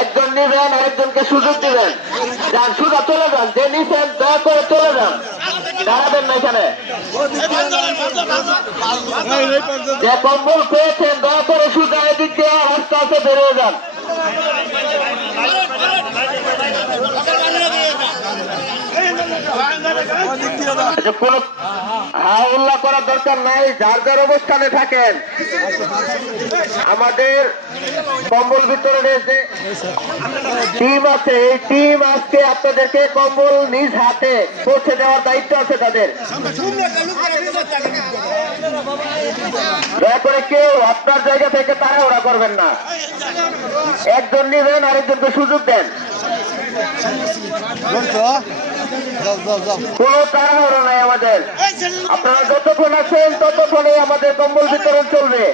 একজন নিবেন, আরেকজনকে সুযোগ দিবেন। যান সুদা চলে যান, যে নিছেন, দয়া করে চলে যান। দাঁড়াবেন না এখানে। যে কম্বল পেয়েছেন, দয়া করে সুদা এদিক দিয়ে রাস্তা আছে বেরিয়ে যান। কোনো হাউল্লা করার দরকার নাই, যার যার অবস্থানে থাকেন। আমাদের কম্বল বিতরণের যে টিম আছে, এই টিম আজকে আপনাদেরকে কম্বল নিজ হাতে পৌঁছে দেওয়ার দায়িত্ব আছে তাদের। দয়া করে কেউ আপনার জায়গা থেকে তাড়াহুড়া করবেন না। একজন নিবেন, আরেকজনকে সুযোগ দেন। কোনো তাড়াহুড়ো নাই আমাদের। আপনারা যতক্ষণ আছেন ততক্ষণে আমাদের কম্বল বিতরণ চলবে।